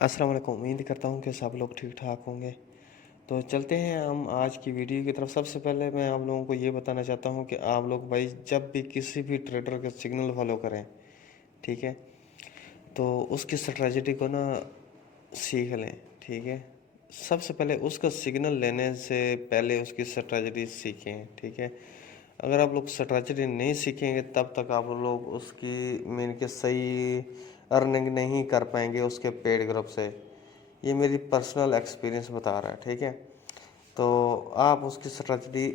अस्सलाम वालेकुम। उम्मीद करता हूँ कि सब लोग ठीक ठाक होंगे। तो चलते हैं हम आज की वीडियो की तरफ। सबसे पहले मैं आप लोगों को ये बताना चाहता हूँ कि आप लोग भाई जब भी किसी भी ट्रेडर का सिग्नल फॉलो करें, ठीक है, तो उसकी स्ट्रेटजी को ना सीख लें। ठीक है, सबसे पहले उसका सिग्नल लेने से पहले उसकी स्ट्रेटजी सीखें। ठीक है, अगर आप लोग स्ट्रेटजी नहीं सीखेंगे तब तक आप लोग उसकी मीन के सही अर्निंग नहीं कर पाएंगे उसके पेड ग्रुप से। ये मेरी पर्सनल एक्सपीरियंस बता रहा है। ठीक है, तो आप उसकी स्ट्रेटजी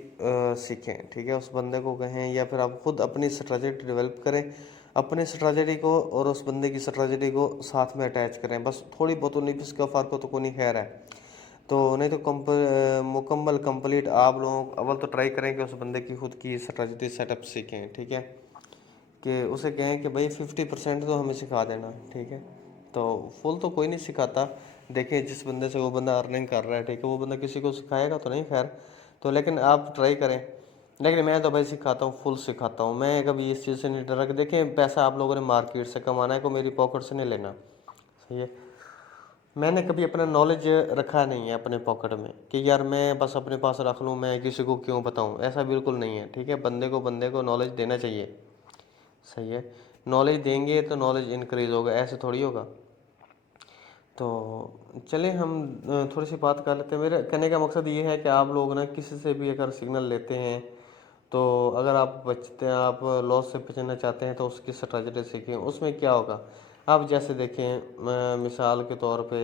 सीखें। ठीक है, उस बंदे को कहें या फिर आप खुद अपनी स्ट्रेटजी डेवलप करें। अपनी स्ट्रेटजी को और उस बंदे की स्ट्रेटजी को साथ में अटैच करें। बस थोड़ी बहुत उन्नीस बीस का फ़र्क हो तो कोई नहीं, खैर है। तो नहीं तो मुकम्मल कंप्लीट आप लोग अव्वल तो ट्राई करें कि उस बंदे की खुद की स्ट्रेटजी सेटअप सीखें। ठीक है, कि उसे कहें कि भाई 50% तो हमें सिखा देना। ठीक है, तो फुल तो कोई नहीं सिखाता। देखिए जिस बंदे से वो बंदा अर्निंग कर रहा है, ठीक है, वो बंदा किसी को सिखाएगा तो नहीं, खैर। तो लेकिन आप ट्राई करें। लेकिन मैं तो भाई सिखाता हूँ, फुल सिखाता हूँ। मैं कभी इस चीज़ से नहीं डरा कि देखें पैसा आप लोगों ने मार्केट से कमाना है, को मेरी पॉकेट से नहीं लेना। सही है, मैंने कभी अपना नॉलेज रखा नहीं है अपने पॉकेट में कि यार मैं बस अपने पास रख लूँ, मैं किसी को क्यों बताऊँ। ऐसा बिल्कुल नहीं है। ठीक है, बंदे को नॉलेज देना चाहिए। सही है, नॉलेज देंगे तो नॉलेज इंक्रीज होगा, ऐसे थोड़ी होगा। तो चलें हम थोड़ी सी बात कर लेते हैं। मेरे कहने का मकसद ये है कि आप लोग ना किसी से भी अगर सिग्नल लेते हैं तो अगर आप बचते हैं, आप लॉस से बचना चाहते हैं तो उसकी स्ट्रेटजी सीखें। उसमें क्या होगा, आप जैसे देखें, मिसाल के तौर पे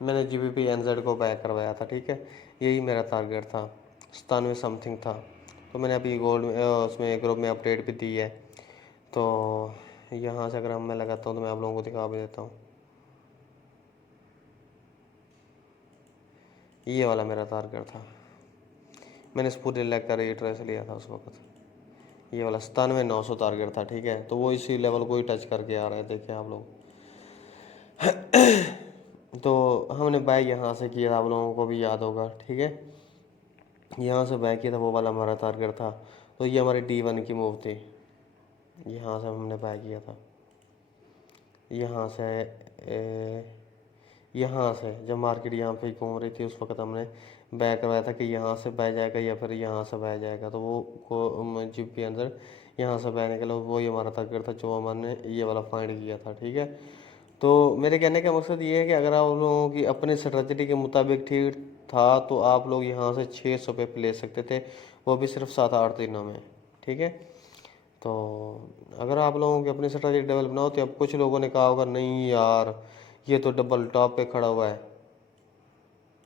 मैंने GBP NZ को बाय करवाया था। ठीक है, यही मेरा टारगेट था, 97 समथिंग था। तो मैंने अभी गोल्ड में उसमें ग्रुप में अपडेट भी दी है। तो यहाँ से अगर हम मैं लगाता हूँ तो मैं आप लोगों को दिखा भी देता हूँ। ये वाला मेरा टारगेट था, मैंने इस पूरे लेग का रेट्रेस लिया था उस वक्त। ये वाला 97,900 टारगेट था। ठीक है, तो वो इसी लेवल को ही टच करके आ रहे थे, देखिए आप लोग। तो हमने बाय यहाँ से किया था, आप लोगों को भी याद होगा। ठीक है, यहाँ से बाय किया था, वो वाला हमारा टारगेट था। तो ये हमारी D1 की मूव थी, यहाँ से हमने बाय किया था। यहाँ से यहाँ से जब मार्केट यहाँ पे घूम रही थी उस वक्त हमने बाय करवाया था कि यहाँ से बाय जाएगा या फिर यहाँ से बाय जाएगा। तो वो को GBP अंदर यहाँ से बाय निकला, वही हमारा टारगेट था जो हमने ये वाला फाइंड किया था। ठीक है, तो मेरे कहने का मकसद ये है कि अगर आप लोगों की अपनी स्ट्रेटजी के मुताबिक ठीक था तो आप लोग यहाँ से 600 पे ले सकते थे, वो भी सिर्फ 7-8 दिनों में। ठीक है, तो अगर आप लोगों की अपनी स्ट्रेटजी डेवलप ना होती, अब कुछ लोगों ने कहा होगा नहीं यार ये तो डबल टॉप पे खड़ा हुआ है,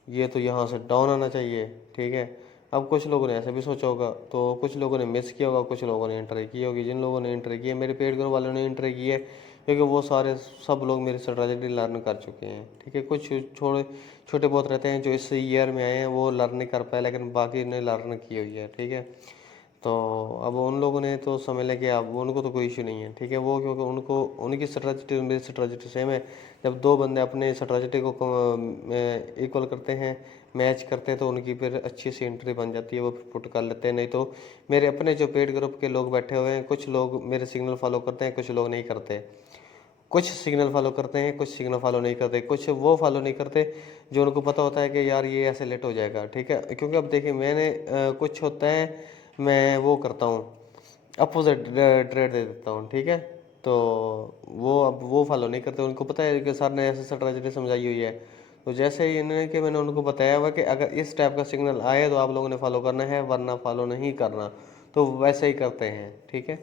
ये तो यहाँ से डाउन आना चाहिए। ठीक है, अब कुछ लोगों ने ऐसे भी सोचा होगा, तो कुछ लोगों ने मिस किया होगा, कुछ लोगों ने एंट्री की होगी। जिन लोगों ने एंट्री की है, मेरे पेड ग्रुप वालों ने एंट्री की है, क्योंकि वो सारे सब लोग मेरी स्ट्रेटजी लर्न कर चुके हैं। ठीक है, कुछ छोटे छोटे बहुत रहते हैं जो इस ईयर में आए हैं, वो लर्न नहीं कर पाए, लेकिन बाकी ने लर्न की हुई है। ठीक है, तो अब उन लोगों ने तो समझ लें कि अब उनको तो कोई इशू नहीं है। ठीक है, वो क्योंकि उनको उनकी स्ट्रेटजी मेरी स्ट्रेटजी सेम है। जब दो बंदे अपने स्ट्रेटजी को इक्वल करते हैं, मैच करते हैं, तो उनकी फिर अच्छी सी एंट्री बन जाती है, वो फिर पुट कर लेते हैं। नहीं तो मेरे अपने जो पेड ग्रुप के लोग बैठे हुए हैं, कुछ लोग मेरे सिग्नल फॉलो करते हैं, कुछ लोग नहीं करते। कुछ सिग्नल फॉलो करते हैं, कुछ सिग्नल फॉलो नहीं करते। कुछ वो फॉलो नहीं करते जो उनको पता होता है कि यार ये ऐसे लेट हो जाएगा। ठीक है, क्योंकि अब देखिए मैंने कुछ होता है, मैं वो करता हूँ, अपोजिट ट्रेड दे देता हूँ। ठीक है, तो वो अब वो फॉलो नहीं करते, उनको पता है कि सर ने ऐसे स्ट्रेटजी समझाई हुई है। तो जैसे ही इन्होंने कि मैंने उनको बताया हुआ कि अगर इस टाइप का सिग्नल आए तो आप लोगों ने फॉलो करना है, वरना फॉलो नहीं करना, तो वैसे ही करते हैं। ठीक है,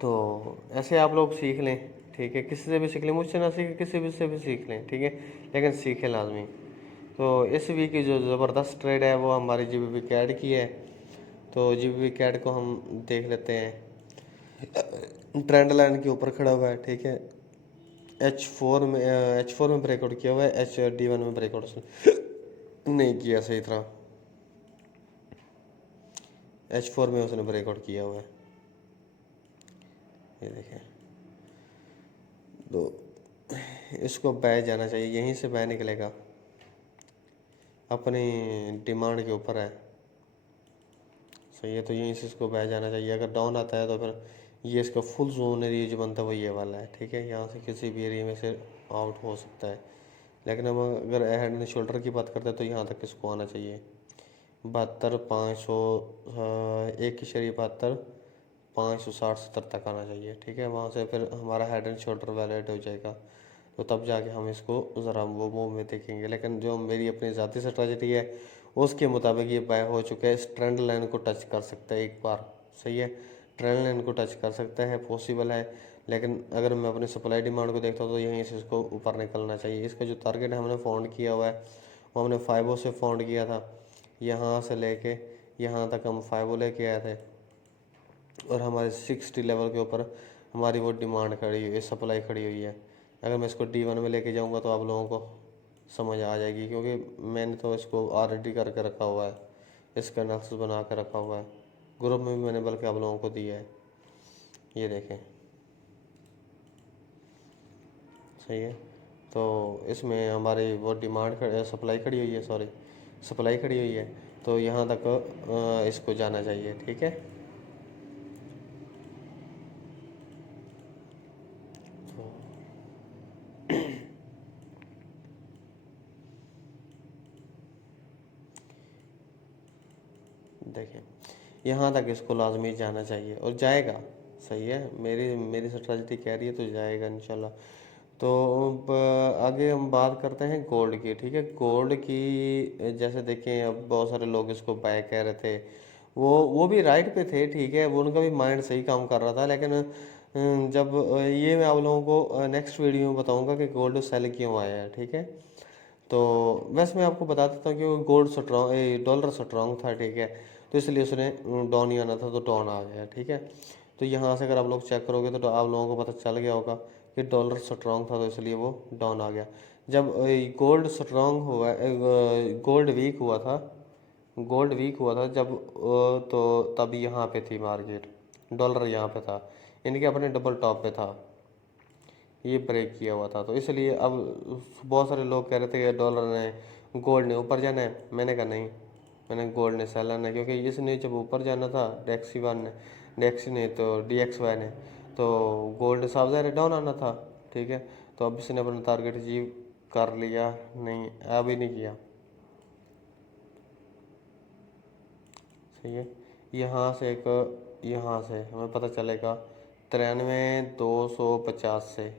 तो ऐसे आप लोग सीख लें। ठीक है, किसी से भी सीख लें, मुझसे ना सीखें, किसी भी से भी सीख लें। ठीक है, लेकिन सीखें लाजमी। तो इस वीक की जो ज़बरदस्त ट्रेड है वो हमारी GBP कैड की है। तो GBP कैड को हम देख लेते हैं, ट्रेंड लाइन के ऊपर खड़ा हुआ है। ठीक है, H4 में ब्रेकआउट किया हुआ है, HD1 में ब्रेकआउट नहीं किया सही तरह। H4 में उसने ब्रेकआउट किया हुआ है, ये देखें। तो इसको बाय जाना चाहिए, यहीं से बाय निकलेगा, अपनी डिमांड के ऊपर है। सही है, तो यहीं से इसको बाय जाना चाहिए। अगर डाउन आता है तो फिर ये इसका फुल जोन एरिया जो बनता है वो ये वाला है। ठीक है, यहाँ से किसी भी एरिया में से आउट हो सकता है। लेकिन हम अगर हेड एंड शोल्डर की बात करते हैं तो यहाँ तक इसको आना चाहिए 72, 500, 1.72, 560-70 तक आना चाहिए। ठीक है, वहाँ से फिर हमारा हेड एंड शोल्डर वैलिड हो जाएगा, तो तब जाके हम इसको ज़रा वो मूव में देखेंगे। लेकिन जो मेरी अपनी ज़ाती स्ट्रेटजी है उसके मुताबिक ये बाय हो चुका है, इस ट्रेंड लाइन को टच कर सकता है एक बार। सही है, ट्रेंड लाइन को टच कर सकता है, पॉसिबल है। लेकिन अगर मैं अपनी सप्लाई डिमांड को देखता हूँ तो यहीं से इसको ऊपर निकलना चाहिए। इसका जो टारगेट हमने फाउंड किया हुआ है वो हमने 5 से फाउंड किया था, यहाँ से लेके यहाँ तक हम 5 लेके आए थे, और हमारे 60 लेवल के ऊपर हमारी वो डिमांड खड़ी हुई है, सप्लाई खड़ी हुई है। अगर मैं इसको D1 में लेके जाऊंगा तो आप लोगों को समझ आ जाएगी, क्योंकि मैंने तो इसको ऑलरेडी करके रखा हुआ है, इसका नक्श बना के रखा हुआ है, ग्रुप में भी मैंने बल्कि आप लोगों को दिया है, ये देखें। सही है, तो इसमें हमारी वो डिमांड सप्लाई खड़ी हुई है, सॉरी सप्लाई खड़ी हुई है, तो यहाँ तक इसको जाना चाहिए। ठीक है, तो देखें यहाँ तक इसको लाजमी जाना चाहिए और जाएगा। सही है, मेरी मेरी स्ट्रेटजी कह रही है तो जाएगा इंशाल्लाह। तो आगे हम बात करते हैं गोल्ड की। ठीक है, गोल्ड की जैसे देखें, अब बहुत सारे लोग इसको बाय कह रहे थे, वो भी राइट पे थे। ठीक है, वो उनका भी माइंड सही काम कर रहा था। लेकिन जब ये मैं आप लोगों को नेक्स्ट वीडियो में बताऊंगा कि गोल्ड सेल क्यों आया है। ठीक है, तो वैसे मैं आपको बता देता हूँ कि गोल्ड स्ट्रॉन्ग, डॉलर स्ट्रॉन्ग था। ठीक है, तो इसलिए उसने डाउन ही आना था तो डाउन आ गया। ठीक है, तो यहाँ से अगर आप लोग चेक करोगे तो आप लोगों को पता चल गया होगा कि डॉलर स्ट्रॉन्ग था तो इसलिए वो डाउन आ गया। जब गोल्ड स्ट्रॉन्ग हुआ, गोल्ड वीक हुआ था, गोल्ड वीक हुआ था जब तो तब यहाँ पे थी मार्केट, डॉलर यहाँ पे था, इनके अपने डबल टॉप पे था, ये ब्रेक किया हुआ था। तो इसलिए अब बहुत सारे लोग कह रहे थे कि डॉलर ने, गोल्ड ने ऊपर जाना है। मैंने कहा नहीं, मैंने गोल्ड ने सेल आना है, क्योंकि इसने जब ऊपर जाना था डेक्सी ने तो DXY ने, तो गोल्ड साफ ज़ाहिर डाउन आना था। ठीक है, तो अब इसने अपना टारगेट अचीव कर लिया नहीं, अभी नहीं किया। सही है, यहाँ से एक, यहाँ से हमें पता चलेगा 93,250 से,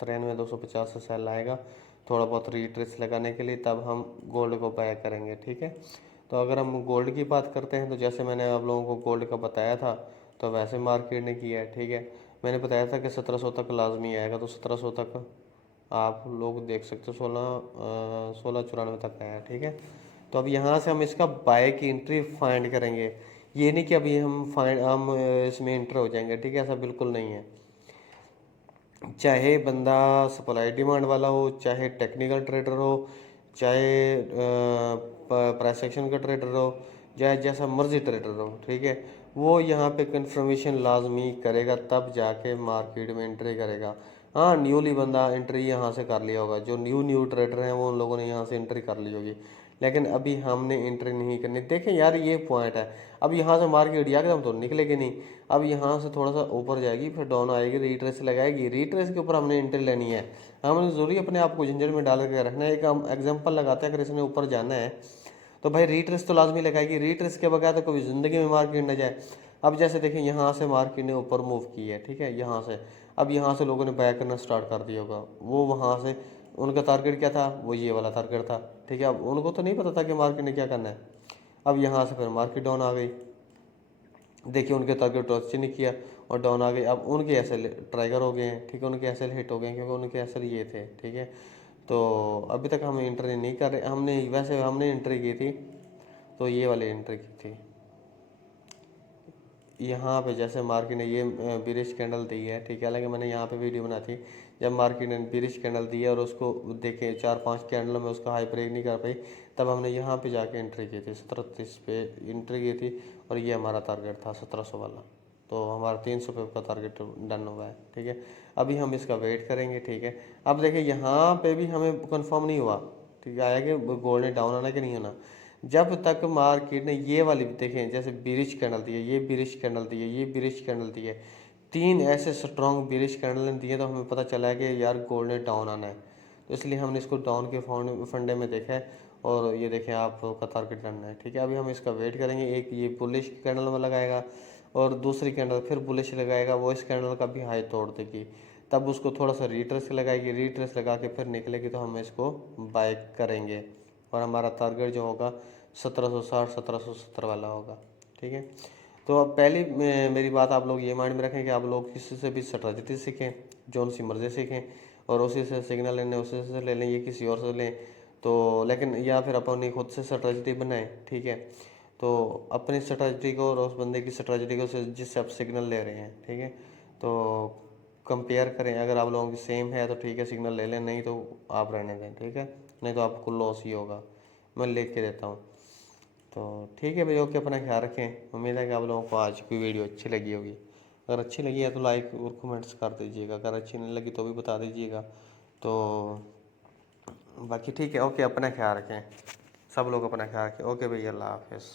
93,250 से सेल आएगा थोड़ा बहुत रिट्रेस लगाने के लिए, तब हम गोल्ड को बाय करेंगे। ठीक है, तो अगर हम गोल्ड की बात करते हैं तो जैसे मैंने आप लोगों को गोल्ड का बताया था तो वैसे मार्केट ने किया है। ठीक है, मैंने बताया था कि 1700 तक लाजमी आएगा, तो 1700 तक आप लोग देख सकते हो, 1694 तक आया। ठीक है, तो अब यहाँ से हम इसका बाय की एंट्री फाइंड करेंगे। ये नहीं कि अभी हम इसमें एंटर हो जाएंगे। ठीक है, ऐसा बिल्कुल नहीं है। चाहे बंदा सप्लाई डिमांड वाला हो, चाहे टेक्निकल ट्रेडर हो, चाहे प्राइस एक्शन का ट्रेडर हो, चाहे जैसा मर्जी ट्रेडर हो, ठीक है, वो यहाँ पे कंफर्मेशन लाजमी करेगा, तब जाके मार्केट में एंट्री करेगा। हाँ, न्यूली बंदा एंट्री यहाँ से कर लिया होगा, जो न्यू ट्रेडर हैं वो उन लोगों ने यहाँ से एंट्री कर ली होगी, लेकिन अभी हमने एंट्री नहीं करनी। देखें यार, ये पॉइंट है, अब यहाँ से मार्केट एकदम तो निकलेगी नहीं, अब यहाँ से थोड़ा सा ऊपर जाएगी, फिर डाउन आएगी, रिट्रेस लगाएगी, रिट्रेस के ऊपर हमने एंट्री लेनी है। हमने ज़रूरी अपने आप को झंझट में डाल के रखना है। एक हम एग्जांपल लगाते हैं, अगर इसने ऊपर जाना है तो भाई रिट्रेस तो लाजमी लगाएगी, रिट्रेस के बगैर तो कभी ज़िंदगी में मार्केट न जाए। अब जैसे देखें, यहाँ से मार्केट ने ऊपर मूव की है, ठीक है, यहाँ से, अब यहाँ से लोगों ने बाय करना स्टार्ट कर दिया होगा, वो वहाँ से उनका टारगेट क्या था, वो ये वाला टारगेट था। ठीक है, अब उनको तो नहीं पता था कि मार्केट ने क्या करना है। अब यहाँ से फिर मार्केट डाउन आ गई, देखिए उनके टारगेट टच नहीं किया और डाउन आ गए। अब उनके एसएल ट्राइगर हो गए हैं, ठीक है, उनके एसएल हिट हो गए हैं, क्योंकि उनके एसएल ये थे। ठीक है, तो अभी तक हम एंट्री नहीं कर रहे, हमने वैसे हमने एंट्री की थी तो ये वाली एंट्री की थी। यहाँ पे जैसे मार्केट ने ये बिरिश कैंडल दी है, ठीक है, हालांकि मैंने यहाँ पे वीडियो बना थी, जब मार्केट ने बिरिश कैंडल दी है और उसको देखे 4-5 कैंडलों में उसका हाई ब्रेक नहीं कर पाई, तब हमने यहाँ पे जाके एंट्री की थी, 1730 पे एंट्री की थी, और ये हमारा टारगेट था 1700 वाला, तो हमारा 300 पे का टारगेट डन हुआ है। ठीक है, अभी हम इसका वेट करेंगे। ठीक है, अब देखिए यहाँ पे भी हमें कंफर्म नहीं हुआ, ठीक है, आया कि गोल्ड ने डाउन आना कि नहीं होना। जब तक मार्केट ने ये वाली देखें, जैसे बिरिश कैंडल दी है, ये बिरिश कैंडल दी है, ये बिरिश कैंडल दी है, 3 ऐसे स्ट्रॉन्ग बेरिश कैंडल दिए तो हमें पता चला है कि यार गोल्ड ने डाउन आना है, तो इसलिए हमने इसको डाउन के फंडे में देखा है। और ये देखें आपका टारगेट रन है, ठीक है। अभी हम इसका वेट करेंगे, एक ये बुलिश कैंडल में लगाएगा और दूसरी कैंडल फिर बुलिश लगाएगा, वो इस कैंडल का भी हाई तोड़ देगी, तब उसको थोड़ा सा रिट्रेस लगाएगी, रिट्रेस लगा के फिर निकलेगी तो हम इसको बाय करेंगे और हमारा टारगेट जो होगा 1760 1770 वाला होगा, ठीक है। तो अब पहली मेरी बात आप लोग ये माइंड में रखें कि आप लोग किसी से भी स्ट्रेटजी सीखें, जो उनसी मर्जी सीखें और उसी से सिग्नल लेने उसी से ले लें, ये किसी और से लें तो, लेकिन या फिर अपनी खुद से स्ट्रेटजी बनाएं, ठीक है। तो अपनी स्ट्रेटजी को और उस बंदे की स्ट्रेटजी को जिससे आप सिग्नल ले रहे हैं, ठीक है, तो कंपेयर करें। अगर आप लोगों की सेम है तो ठीक है, सिग्नल ले लें, नहीं तो आप रहने दें, ठीक है, नहीं तो आपको लॉस ही होगा। मैं लिख के देता हूँ। तो ठीक है भाई, ओके, अपना ख्याल रखें। उम्मीद है कि आप लोगों को आज की वीडियो अच्छी लगी होगी। अगर अच्छी लगी है तो लाइक और कमेंट्स कर दीजिएगा, अगर अच्छी नहीं लगी तो भी बता दीजिएगा। तो बाकी ठीक है, ओके, अपना ख्याल रखें, सब लोग अपना ख्याल रखें। ओके भैया, अल्लाह हाफिज़।